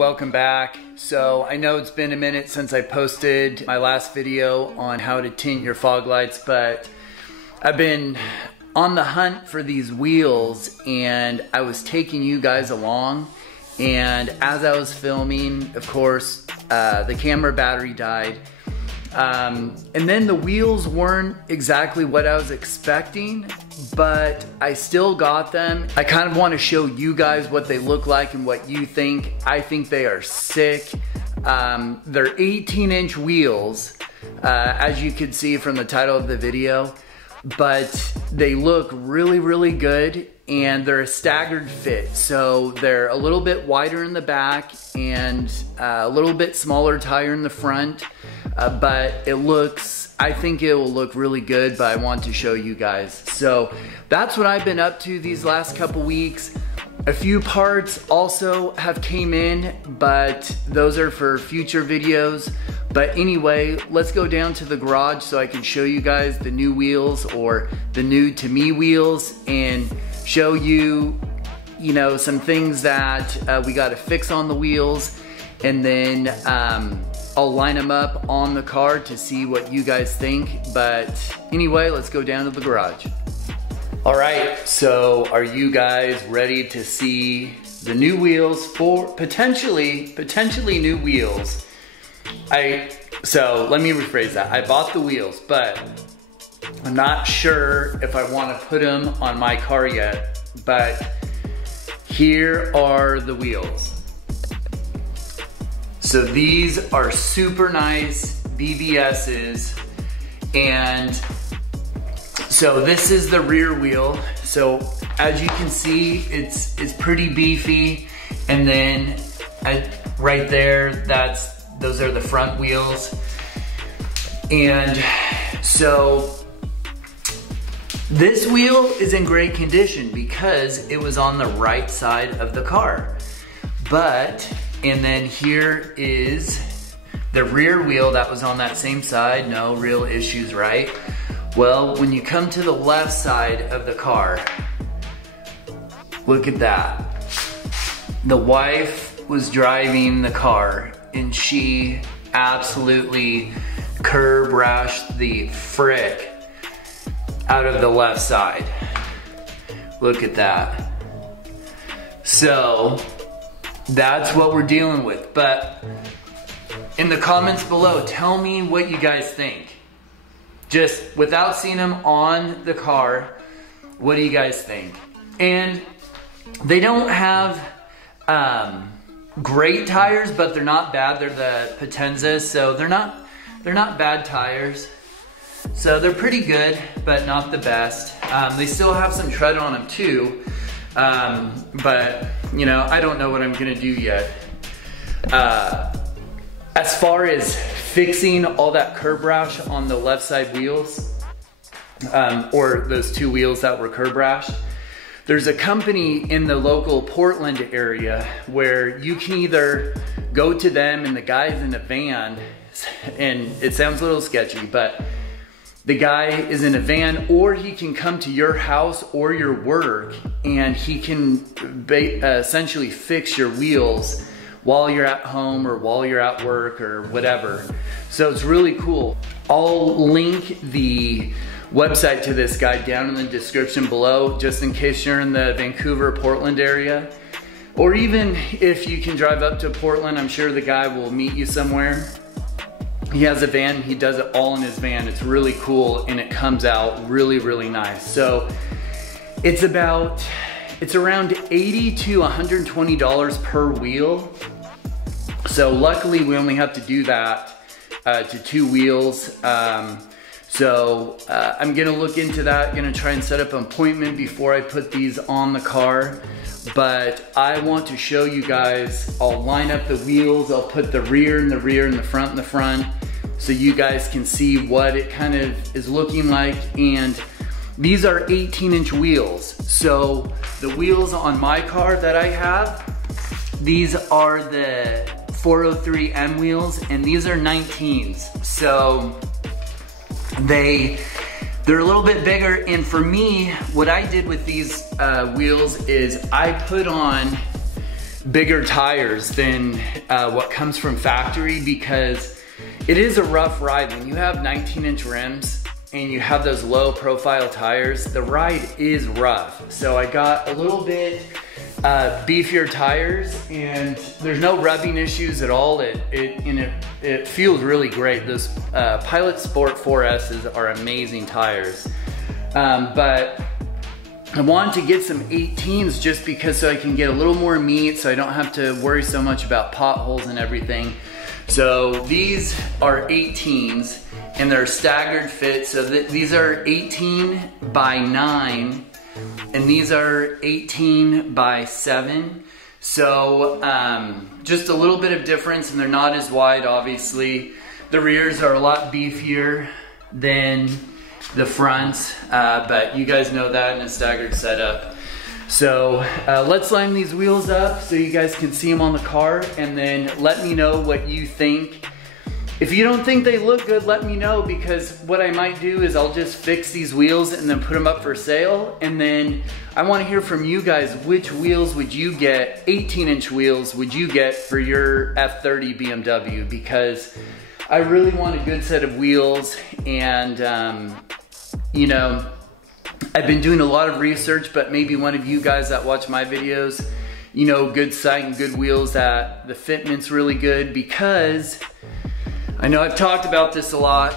Welcome back. So I know it's been a minute since I posted my last video on how to tint your fog lights, but I've been on the hunt for these wheels and I was taking you guys along, and as I was filming, of course, the camera battery died. And then the wheels weren't exactly what I was expecting, but I still got them. I kind of want to show you guys what they look like and what you think. I think they are sick. They're 18-inch wheels, as you can see from the title of the video, but they look really, really good, and they're a staggered fit. So they're a little bit wider in the back and a little bit smaller tire in the front. But it looks, I think it will look really good, but I want to show you guys. So that's what I've been up to these last couple weeks. A few parts also have came in, but those are for future videos. But anyway, let's go down to the garage so I can show you guys the new wheels, or the new to me wheels, and show you, some things that we got to fix on the wheels. And then I'll line them up on the car to see what you guys think. But anyway, let's go down to the garage. All right, so are you guys ready to see the new wheels for potentially new wheels? So let me rephrase that. I bought the wheels, but I'm not sure if I want to put them on my car yet. But here are the wheels. So these are super nice BBSs, and so this is the rear wheel. So as you can see, it's pretty beefy, and then right there, those are the front wheels. And so this wheel is in great condition because it was on the right side of the car. And then here is the rear wheel that was on that same side. No real issues, right? Well, when you come to the left side of the car, look at that. The wife was driving the car and she absolutely curb rashed the frick out of the left side. Look at that. So that's what we're dealing with. But in the comments below, tell me what you guys think. Just without seeing them on the car, what do you guys think? And they don't have great tires, but they're not bad. They're the Potenzas, so they're not bad tires. So they're pretty good, but not the best. They still have some tread on them too. But I don't know what I'm gonna do yet. As far as fixing all that curb rash on the left side wheels, or those two wheels that were curb rashed, there's a company in the local Portland area where you can either go to them, and the guy's in a van, and it sounds a little sketchy, but the guy is in a van, or he can come to your house or your work, and he can essentially fix your wheels while you're at home or while you're at work or whatever. So it's really cool. I'll link the website to this guy down in the description below, just in case you're in the Vancouver, Portland area. Or even if you can drive up to Portland, I'm sure the guy will meet you somewhere. He has a van, he does it all in his van. It's really cool, and it comes out really, really nice. So it's around $80 to $120 per wheel. So luckily we only have to do that to 2 wheels. So I'm gonna look into that, gonna try and set up an appointment before I put these on the car. But I want to show you guys, I'll line up the wheels, I'll put the rear in the rear and the front in the front, so you guys can see what it kind of is looking like. And these are 18-inch wheels. So the wheels on my car that I have, these are the 403M wheels, and these are 19s. So they're a little bit bigger, and for me, what I did with these wheels is I put on bigger tires than what comes from factory, because it is a rough ride. When you have 19-inch rims and you have those low profile tires, the ride is rough. So I got a little bit beefier tires, and there's no rubbing issues at all. It feels really great. Those Pilot Sport 4S's are amazing tires. But I wanted to get some 18s just because so I can get a little more meat, so I don't have to worry so much about potholes and everything. So these are 18s and they're staggered fit. So these are 18 by 9 and these are 18 by 7. So just a little bit of difference, and they're not as wide, obviously. The rears are a lot beefier than the fronts, but you guys know that in a staggered setup. So let's line these wheels up so you guys can see them on the car, and then let me know what you think. If you don't think they look good, let me know, because what I might do is I'll just fix these wheels and then put them up for sale. And then I want to hear from you guys, which wheels would you get, 18-inch wheels would you get for your F30 BMW? Because I really want a good set of wheels, and you know, I've been doing a lot of research, but maybe one of you guys that watch my videos, you know, good sight and good wheels, that the fitment's really good, because I know I've talked about this a lot.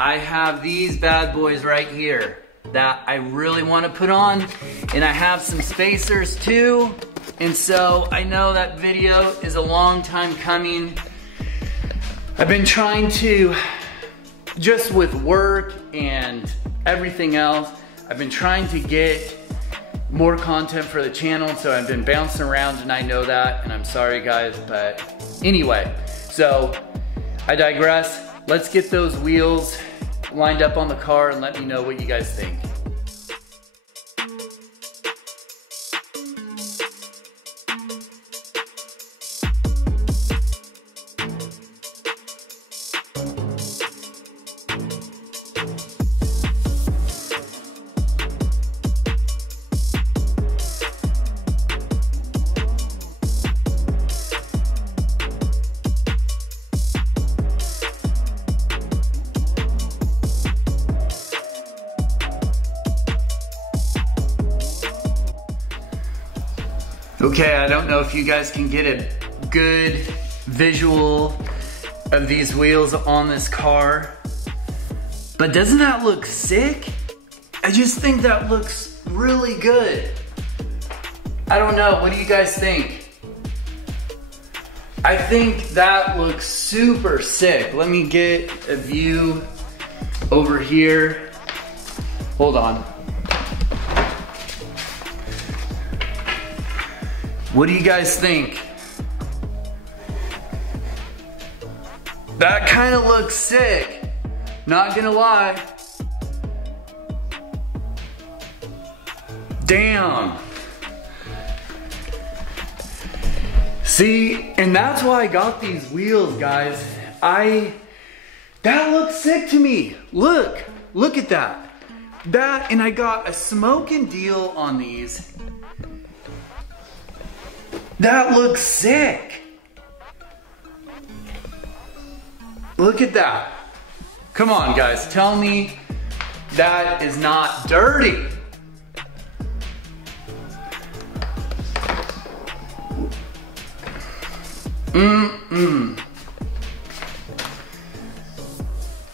I have these bad boys right here that I really want to put on, and I have some spacers too. And so I know that video is a long time coming. I've been trying to, just with work and everything else, I've been trying to get more content for the channel, so I've been bouncing around, and I know that, and I'm sorry guys, but anyway, so I digress. Let's get those wheels lined up on the car and let me know what you guys think. Okay, I don't know if you guys can get a good visual of these wheels on this car, but doesn't that look sick? I just think that looks really good. I don't know, what do you guys think? I think that looks super sick. Let me get a view over here. Hold on. What do you guys think? That kind of looks sick. Not gonna lie. Damn. See, and that's why I got these wheels, guys. That looks sick to me. Look at that. That, and I got a smoking deal on these. That looks sick. Look at that. Come on, guys, tell me that is not dirty.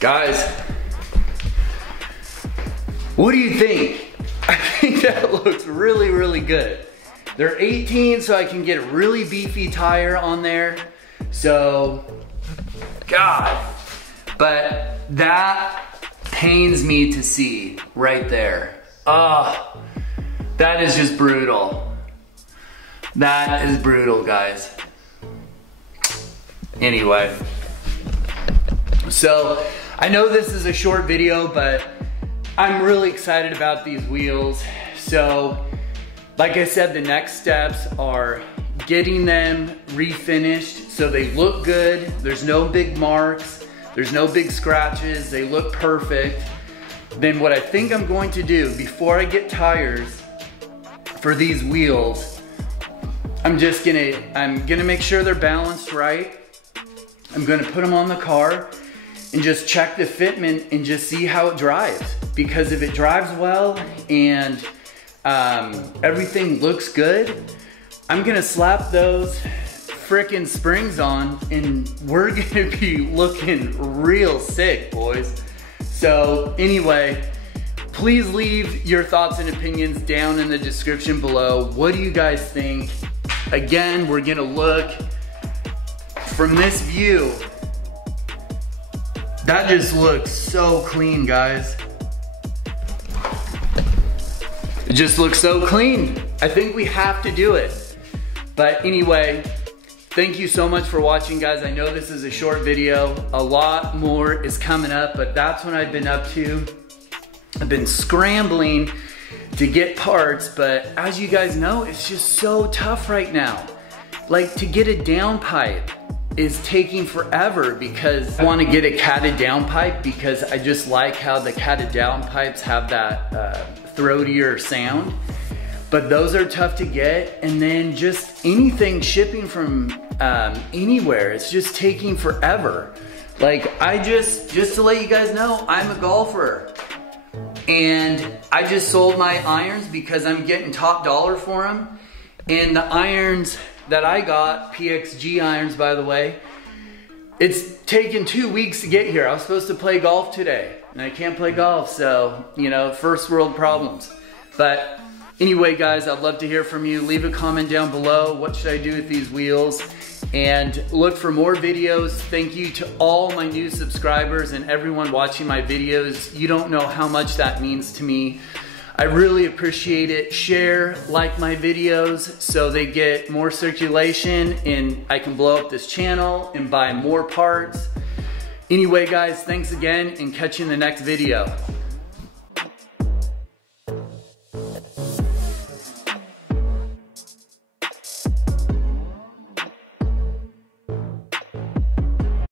Guys, what do you think? I think that looks really, really good. They're 18, so I can get a really beefy tire on there. So, God. But that pains me to see right there. Oh, that is just brutal. That is brutal, guys. Anyway. So, I know this is a short video, but I'm really excited about these wheels. So, like I said, the next steps are getting them refinished so they look good. There's no big marks. There's no big scratches. They look perfect. Then what I think I'm going to do before I get tires for these wheels, I'm gonna make sure they're balanced right. I'm gonna put them on the car and just check the fitment and just see how it drives. Because if it drives well and everything looks good, I'm gonna slap those frickin' springs on and we're gonna be looking real sick, boys. So anyway, please leave your thoughts and opinions down in the description below. What do you guys think? Again, we're gonna look from this view. That just looks so clean, guys. It just looks so clean. I think we have to do it. But anyway, thank you so much for watching, guys. I know this is a short video. A lot more is coming up, but that's what I've been up to. I've been scrambling to get parts, but as you guys know, it's just so tough right now. Like, to get a downpipe is taking forever because I want to get a catted downpipe because I just like how the catted downpipes have that throatier sound. But those are tough to get, and then just anything shipping from anywhere, it's just taking forever. Like, just to let you guys know, I'm a golfer. And I just sold my irons because I'm getting top dollar for them. And the irons that I got, PXG irons by the way, it's taken 2 weeks to get here. I was supposed to play golf today and I can't play golf, so, you know, first world problems. But anyway, guys, I'd love to hear from you. Leave a comment down below. What should I do with these wheels? And look for more videos. Thank you to all my new subscribers and everyone watching my videos. You don't know how much that means to me. I really appreciate it. Share, like my videos so they get more circulation and I can blow up this channel and buy more parts. Anyway, guys, thanks again and catch you in the next video.